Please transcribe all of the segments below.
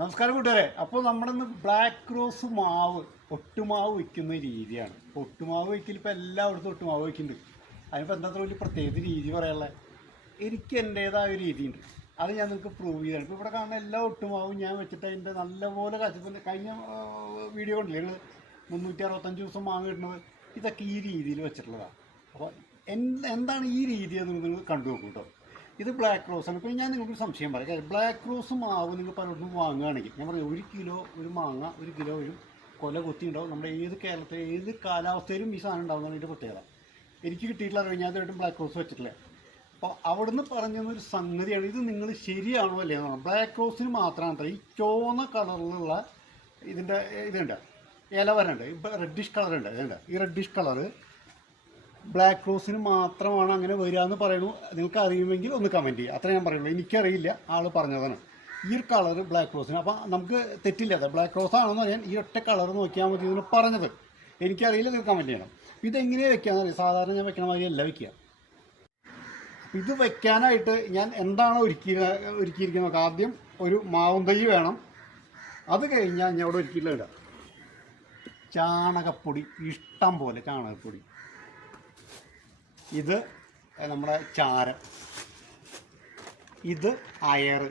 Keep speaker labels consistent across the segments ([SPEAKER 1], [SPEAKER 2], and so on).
[SPEAKER 1] നമസ്കാരം കൂട്ടുകാരെ. അപ്പോൾ നമ്മുടെ ഇന്ന് ബ്ലാക്ക് റോസ് മാവ് ഒട്ടുമാവ് വയ്ക്കുന്ന രീതിയാണ്. ഒട്ടുമാവ് വയ്ക്കൽ ഇപ്പോൾ എല്ലായിടത്തും ഒട്ടുമാവ് വയ്ക്കുന്നുണ്ട് അതിനിപ്പോൾ എന്താ വലിയ പ്രത്യേക രീതി പറയാനുള്ളത്? എനിക്ക് എന്റേതായ ഒരു രീതിയുണ്ട്. അത് ഞാൻ നിങ്ങൾക്ക് പ്രൂവ് ചെയ്താണ്. ഇപ്പോൾ ഇവിടെ കാണുന്ന എല്ലാ ഒട്ടുമാവും ഞാൻ വെച്ചിട്ട് അതിന്റെ നല്ലപോലെ കച്ചപ്പിന്റെ കഴിഞ്ഞ വീഡിയോ കണ്ടില്ലേ? നിങ്ങൾ മുന്നൂറ്റി അറുപത്തഞ്ച് ദിവസം മാങ്ങ ഇടുന്നത്. ഇതൊക്കെ ഈ രീതിയിൽ വെച്ചിട്ടുള്ളതാണ്. അപ്പോൾ എന്താണ് ഈ രീതി എന്ന് നിങ്ങൾ കണ്ടു കേട്ടോ. ഇത് ബ്ലാക്ക് റോസ് ആണ്. പിന്നെ ഞാൻ നിങ്ങൾക്ക് ഒരു സംശയം പറയാം. ബ്ലാക്ക് റോസ് മാവ് നിങ്ങൾ പലർക്കും വാങ്ങുകയാണെങ്കിൽ ഞാൻ പറയാം ഒരു കിലോ ഒരു മാങ്ങ ഒരു കിലോ ഒരു കൊല കൊത്തി ഉണ്ടാവും നമ്മുടെ ഏത് കേരളത്തിലെ ഏത് കാലാവസ്ഥയിലും ഈ സാധനം ഉണ്ടാവുന്നതാണ് ഇതിന്റെ പ്രത്യേകത. എനിക്ക് കിട്ടിയിട്ടുള്ള അറിവ് ഞാൻ ഇതുമായിട്ടും ബ്ലാക്ക് റോസ് വെച്ചിട്ടില്ല. അപ്പോൾ അവിടുന്ന് പറഞ്ഞൊരു സംഗതിയാണ് ഇത് നിങ്ങൾ ശരിയാണോ അല്ലേ എന്നാണ് ബ്ലാക്ക് റോസിന് മാത്രമാണ് ഈ ചുവന്ന കളറിലുള്ള ഇതിന്റെ ഇതുണ്ട് ഇല വരണ്ട് റെഡിഷ് കളറുണ്ട് ഇതുണ്ട്. ഈ റെഡിഷ് കളറ് ബ്ലാക്ക് റോസിന് മാത്രമാണ് അങ്ങനെ വരിക എന്ന് പറയുന്നു. നിങ്ങൾക്ക് അറിയുമെങ്കിൽ ഒന്ന് കമന്റ് ചെയ്യുക. അത്ര ഞാൻ പറയുള്ളൂ. എനിക്കറിയില്ല. ആൾ പറഞ്ഞതാണ്. ഈ ഒരു കളർ ബ്ലാക്ക് റോസിന് അപ്പം നമുക്ക് തെറ്റില്ല അത്. ബ്ലാക്ക് റോസ് ആണെന്ന് പറയാൻ ഈ ഒറ്റ കളർ നോക്കിയാൽ മതി ഇതിന് പറഞ്ഞത്. എനിക്കറിയില്ല നിങ്ങൾ കമന്റ് ചെയ്യണം. ഇതെങ്ങനെയാണ് വെക്കാന്ന് അറിയാം. സാധാരണ ഞാൻ വെക്കണ മാതിരി അല്ല വെക്കുക. ഇത് വെക്കാനായിട്ട് ഞാൻ എന്താണ് ഒരുക്കി ഒരുക്കിയിരിക്കുന്നത് ആദ്യം ഒരു മാവും തൈ വേണം. അത് കഴിഞ്ഞാൽ ഞാൻ അവിടെ ഒരുക്കിയില്ല ഇടാം ചാണകപ്പൊടി. ഇഷ്ടം പോലെ ചാണകപ്പൊടി. ഇത് നമ്മുടെ ചാരം. ഇത് അയർ.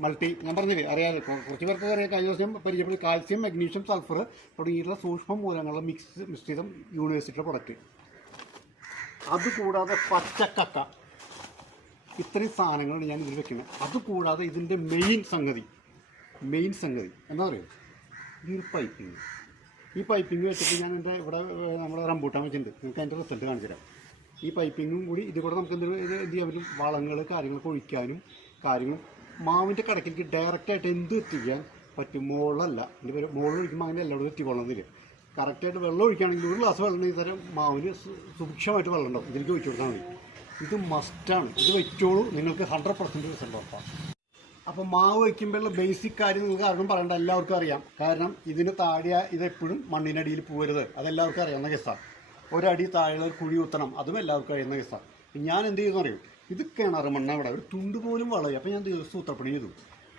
[SPEAKER 1] മൾട്ടി ഞാൻ പറഞ്ഞില്ലേ അറിയാതെ കൊ- കുറച്ച് പേർക്ക് അറിയാം കഴിഞ്ഞ ദിവസം കാൽസ്യം മഗ്നീഷ്യം സൾഫർ തുടങ്ങിയിട്ടുള്ള സൂക്ഷ്മ മൂലങ്ങളുടെ മിക്സ് മിശ്രിതം യൂണിവേഴ്സിറ്റിയുടെ പ്രൊഡക്റ്റ് അതുകൂടാതെ പച്ചക്കക്ക. ഇത്രയും സാധനങ്ങളാണ് ഞാൻ ഇതിൽ വെക്കുന്നത് അതുകൂടാതെ ഇതിന്റെ മെയിൻ സംഗതി മെയിൻ സംഗതി എന്താ പറയുക? ഈ ഒരു പൈപ്പിങ് ഈ പൈപ്പിംഗ് വെച്ചിട്ട് ഞാൻ എന്റെ ഇവിടെ നമ്മുടെ റംബൂട്ടാൻ വെച്ചിട്ടുണ്ട്. നിങ്ങൾക്ക് അതിന്റെ റിസൾട്ട് കാണിച്ചു തരാം. ഈ പൈപ്പിങ്ങും കൂടി ഇത് കൂടെ നമുക്ക് എന്ത് എന്ത് ചെയ്യാൻ പറ്റും? വളങ്ങൾ കാര്യങ്ങളൊക്കെ ഒഴിക്കാനും കാര്യങ്ങൾ മാവിന്റെ കടക്കിലേക്ക് ഡയറക്റ്റായിട്ട് എന്ത് എത്തിക്കാൻ പറ്റും? മുകളിലല്ല എന്റെ പേര് മുകളിൽ ഒഴിക്കുമ്പോൾ അങ്ങനെ എല്ലായിടത്തും എത്തിക്കൊള്ളുന്നില്ല കറക്റ്റായിട്ട് വെള്ളം ഒഴിക്കുകയാണെങ്കിൽ ഒരു ഗ്ലാസ് വെള്ളം ഈ തരം മാവിന് സുഭിക്ഷമായിട്ട് വെള്ളം ഉണ്ടാവും. ഇതിലേക്ക് ഒഴിച്ചു കൊടുത്താൽ മതി. ഇത് മസ്റ്റാണ് ഇത് വെച്ചോളൂ. നിങ്ങൾക്ക് ഹൺഡ്രഡ് പെർസെന്റ് റിസൾട്ട് ഉറപ്പാണ് അപ്പോൾ മാവ് വയ്ക്കുമ്പോഴുള്ള ബേസിക് കാര്യം നിങ്ങൾക്ക് ആർക്കും പറയേണ്ട. എല്ലാവർക്കും അറിയാം. കാരണം ഇതിന് താഴെ ഇതെപ്പോഴും മണ്ണിനടിയിൽ പോകരുത് അതെല്ലാവർക്കും അറിയാവുന്ന കേസാണ് ഒരടി താഴെ കുഴി കുത്തണം. അതും എല്ലാവർക്കും അറിയുന്ന കേസാണ് ഞാൻ എന്ത് ചെയ്യുന്ന അറിയും? ഇത് കിണർ മണ്ണ ഇവിടെ. ഒരു തുണ്ട് പോലും വളയും. അപ്പം ഞാൻ സൂത്രപ്പണി ചെയ്തു.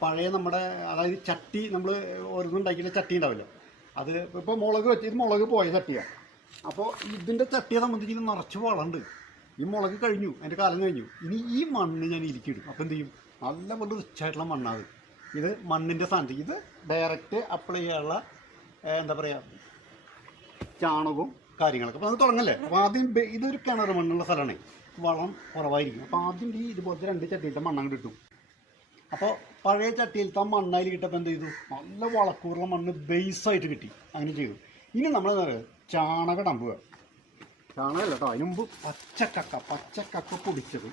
[SPEAKER 1] പഴയ നമ്മുടെ അതായത് ചട്ടി നമ്മൾ ഓരോന്നുണ്ടാക്കിയ ചട്ടി ഉണ്ടാവില്ല. അത് ഇപ്പോൾ മുളക് വെച്ച് ഇത് മുളക് പോയ ചട്ടിയാണ് അപ്പോൾ ഇതിന്റെ ചട്ടിയെ സംബന്ധിച്ച് ഇത് നിറച്ച് വളമുണ്ട് ഈ മുളക് കഴിഞ്ഞു. എന്റെ കാലം കഴിഞ്ഞു. ഇനി ഈ മണ്ണ് ഞാൻ ഇരിക്കിടും. അപ്പോൾ എന്ത് ചെയ്യും? നല്ല പോലെ റിച്ചായിട്ടുള്ള മണ്ണാണ് ഇത് മണ്ണിന്റെ സാധനത്തിൽ ഇത് ഡയറക്റ്റ് അപ്ലൈ ചെയ്യാനുള്ള എന്താ പറയുക ചാണകവും കാര്യങ്ങളൊക്കെ. അപ്പോൾ അത് തുടങ്ങല്ലേ? അപ്പോൾ ആദ്യം ഇതൊരു കിണർ മണ്ണുള്ള സ്ഥലമാണ്. വളം കുറവായിരിക്കും. അപ്പോൾ ആദ്യം ഈ ഇതുപോലത്തെ രണ്ട് ചട്ടിയിലത്തെ മണ്ണങ്ങ് കിട്ടും. അപ്പോൾ പഴയ ചട്ടിയിലത്തെ ആ മണ്ണയിൽ കിട്ടപ്പോൾ എന്ത് ചെയ്തു? നല്ല വളക്കൂറുള്ള മണ്ണ് ബേസായിട്ട് കിട്ടി. അങ്ങനെ ചെയ്തു. ഇനി നമ്മൾ എന്താ പറയുക ചാണകം ഡമ്പുക ചാണകമല്ല കേട്ടോ അതിന് മുമ്പ് പച്ചക്കക്ക പച്ചക്കക്ക പൊടിച്ചത്.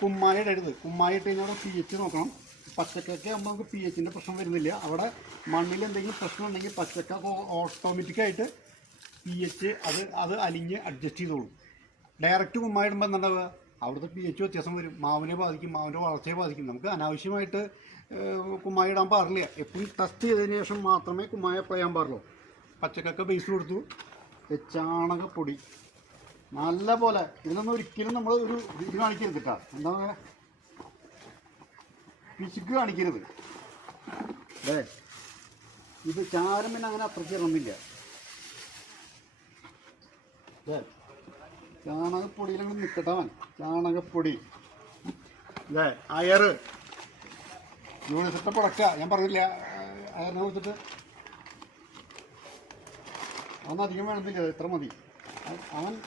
[SPEAKER 1] കുമ്മായ ഇടരുത്. കുമ്മായ ഇട്ട് കഴിഞ്ഞാൽ പി എച്ച് നോക്കണം. പച്ചക്കൊക്കെ ആകുമ്പോൾ നമുക്ക് പി എച്ചിന്റെ പ്രശ്നം വരുന്നില്ല. അവിടെ മണ്ണിൽ എന്തെങ്കിലും പ്രശ്നം ഉണ്ടെങ്കിൽ പച്ചക്ക ഓട്ടോമാറ്റിക്കായിട്ട് പി എച്ച് അത് അത് അലിഞ്ഞ് അഡ്ജസ്റ്റ് ചെയ്തോളും. ഡയറക്റ്റ് കുമ്മായിടുമ്പോൾ എന്താണ്ടാവുക? അവിടുത്തെ പി എച്ച് വ്യത്യാസം വരും. മാവിനെ ബാധിക്കും മാവിന്റെ വളർച്ചയെ ബാധിക്കും. നമുക്ക് അനാവശ്യമായിട്ട് കുമ്മായിടാൻ പാടില്ല. എപ്പോഴും ടെസ്റ്റ് ചെയ്തതിന് ശേഷം മാത്രമേ കുമ്മായ അപ്ലൈ പാടുള്ളൂ. പച്ചക്കൊക്കെ ബേസ് കൊടുത്തു. ചാണകപ്പൊടി നല്ല പോലെ. ഇതിനൊന്നും ഒരിക്കലും നമ്മൾ ഒരു ഇത് കാണിക്കരുത് കേട്ടോ എന്താ പറയുക പിശുക്ക് കാണിക്കരുത്. അല്ലേ ഇത് ചാരം പിന്നെ അങ്ങനെ അത്ര ഇറങ്ങുന്നില്ല. അല്ലേ നിൽക്കട്ടെ നിൽക്കട്ടവൻ ചാണകപ്പൊടി. അല്ലേ അയറ്. യൂണിസെറ്റ് പുടക്ക ഞാൻ പറഞ്ഞില്ല അയറിനെ കൊടുത്തിട്ട് അതൊന്നും അധികം വേണമെന്നില്ല ഇത്ര മതി. അവൻ- അവൻ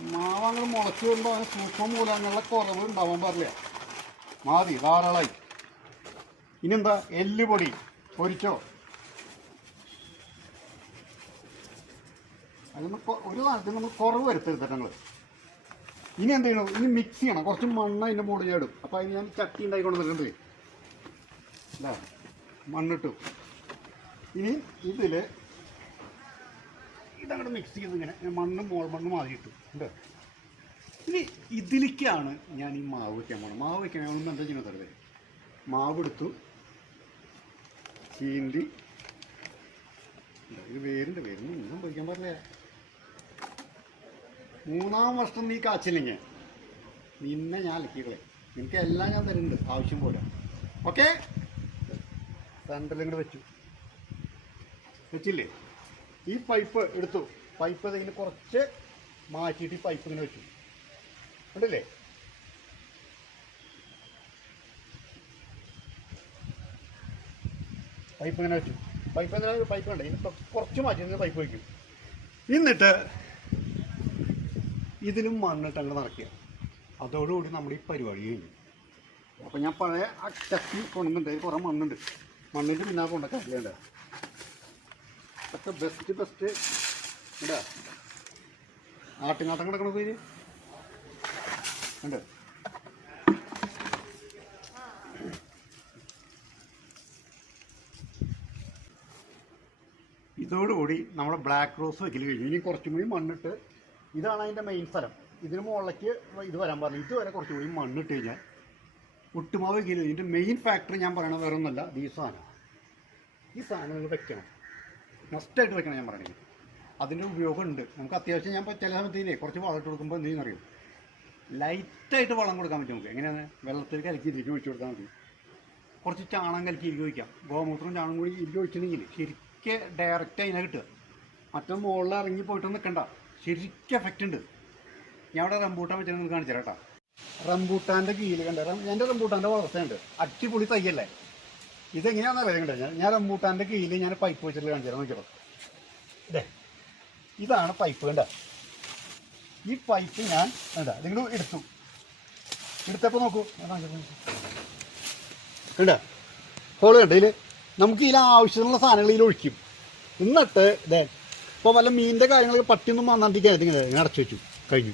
[SPEAKER 1] മാവങ്ങൾ മുളച്ചു വരുമ്പോൾ അവന് സൂക്ഷ്മ മൂലങ്ങളുടെ കുറവ് ഉണ്ടാവാൻ പാടില്ല. മാതി ധാരാളമായി. ഇനി എന്താ എല്ലുപൊടി. പൊരിച്ചോ? കൊ- ഒരു നാളത്തിൽ നമ്മൾ കുറവ് വരുത്തരുത് ഞങ്ങൾ ഇനി എന്ത് ചെയ്യണം? ഇനി മിക്സ് ചെയ്യണം. കുറച്ച് മണ്ണ് അതിന്റെ മുകളിൽ ഇടും. അപ്പോൾ അതിന് ഞാൻ ചട്ടി ഉണ്ടായിക്കൊണ്ട് നിൽക്കണ്ടേ അല്ലേ മണ്ണിട്ടു. ഇനി ഇതിൽ ഇതങ്ങോട്ട് മിക്സ് ചെയ്ത് ഇങ്ങനെ മണ്ണും മോൾ മണ്ണും മാറി ഇട്ടു. ഉണ്ട് ഇനി ഇതിലേക്കാണ് ഞാൻ ഈ മാവ് വയ്ക്കാൻ പോകണം മാവ് വയ്ക്കാൻ ഒന്നും എന്താ ചെയ്യുന്നത് തരവേ മാവ് എടുത്തു. ചീന്തി. ഇതാ, വേരുണ്ട് വേരുന്ന് ഒന്നും പൊരിക്കാൻ പാടില്ല. മൂന്നാം വർഷം നീ കാച്ചില്ലെങ്കിൽ. നിന്നെ ഞാൻ അലക്കികളെ നിനക്ക് എല്ലാം ഞാൻ തരുന്നുണ്ട്. ആവശ്യം പോലെ. ഓക്കെ ഇങ്ങോട്ട് വെച്ചു. വെച്ചില്ലേ? ഈ പൈപ്പ് എടുത്തു. പൈപ്പ് ഇതിങ്ങനെ കുറച്ച് മാറ്റിയിട്ട് ഈ പൈപ്പ് ഇങ്ങനെ വെച്ചു. ഉണ്ടല്ലേ പൈപ്പ് ഇങ്ങനെ വെച്ചു. പൈപ്പ് എന്തായാലും പൈപ്പ് ഉണ്ട് ഇനി കുറച്ച് മാറ്റി പൈപ്പ് വയ്ക്കും എന്നിട്ട് ഇതിലും മണ്ണിട്ട് അങ്ങ് നിറയ്ക്കുക അതോടുകൂടി നമ്മുടെ ഈ പരിപാടി കഴിഞ്ഞു. അപ്പോൾ ഞാൻ പഴയ ആ ചട്ടി കൊണ്ടുണ്ട് കുറേ മണ്ണുണ്ട്. മണ്ണിന്റെ പിന്നെ കൊണ്ട കാര്യമുണ്ട് ഒക്കെ ബെസ്റ്റ് ബെസ്റ്റ് ഇടാ ആട്ടിനാട്ടം കിടക്കണ പേര്? ഉണ്ട്. ഇതോടുകൂടി നമ്മുടെ ബ്ലാക്ക് റോസ് വെക്കൽ കഴിഞ്ഞു. ഇനി കുറച്ചും കൂടി മണ്ണിട്ട് ഇതാണ് അതിന്റെ മെയിൻ സ്ഥലം. ഇതിന് മുകളിലേക്ക് ഇത് വരാൻ പറഞ്ഞു. ഇതുവരെ കുറച്ച് കൂടി മണ്ണിട്ട് കഴിഞ്ഞാൽ ഒട്ടുമാവ് കിലോ ഇതിന്റെ മെയിൻ ഫാക്ടറി ഞാൻ പറയണത് വേറെ ഒന്നല്ല ഈ സാധനം. ഈ സാധനം നിങ്ങൾ വെക്കണം. മസ്റ്റായിട്ട് വെക്കണം ഞാൻ പറയണത്. അതിന്റെ ഉപയോഗമുണ്ട് നമുക്ക് അത്യാവശ്യം ഞാൻ ചില സമയത്തില്ലേ കുറച്ച് വളം ഇട്ട് കൊടുക്കുമ്പോൾ എന്ത് ചെയ്യുന്ന അറിയും ലൈറ്റായിട്ട് വളം കൊടുക്കാൻ പറ്റും നമുക്ക്. എങ്ങനെയാണ്? വെള്ളത്തിൽ കലക്കി ഇരിക്കും ഒഴിച്ചു കൊടുത്താൽ മതി. കുറച്ച് ചാണകം കലക്കി ഇരിക്കും ഒഴിക്കാം. ഗോമൂത്രം ചാണകം കൂടി ഇരിക്കും ഒഴിച്ചിട്ടുണ്ടെങ്കിൽ ശരിക്കും ഡയറക്റ്റ് അതിനെ കിട്ടുക. മറ്റൊന്ന് മുകളിൽ ഇറങ്ങി പോയിട്ട് നിൽക്കണ്ട ശരിക്കും എഫക്റ്റ് ഉണ്ട്. ഞാൻ അവിടെ റംബൂട്ടാൻ നിങ്ങൾക്ക് കാണിച്ചു കേട്ടോ. റംബൂട്ടാന്റെ കീഴിൽ കണ്ട എന്റെ റംബൂട്ടാന്റെ വളർച്ചയുണ്ട്. അടിപൊളി തയ്യല്ലേ? ഇതെങ്ങനെയാണെന്ന് അറിയാം കണ്ടോ ഞാൻ ഞാൻ റംബൂട്ടാന്റെ കീഴിൽ ഞാൻ പൈപ്പ് വെച്ചിട്ട് കാണിച്ചു നോക്കിയപ്പോൾ ഇതേ ഇതാണ് പൈപ്പ് കണ്ട. ഈ പൈപ്പ് ഞാൻ കണ്ട നിങ്ങൾ എടുത്തു. എടുത്തപ്പോൾ നോക്കൂ. കണ്ട? ഹോൾ കണ്ട നമുക്ക് ഇതിൽ ആവശ്യമുള്ള സാധനങ്ങൾ ഇതിൽ ഒഴിക്കും. എന്നിട്ട് ഇതേ ഇപ്പോൾ വല്ല മീനിന്റെ കാര്യങ്ങളൊക്കെ പട്ടിയൊന്നും വന്നാണ്ടിരിക്കാൻ ഇങ്ങനെ അടച്ചു വെച്ചു. കഴിഞ്ഞു.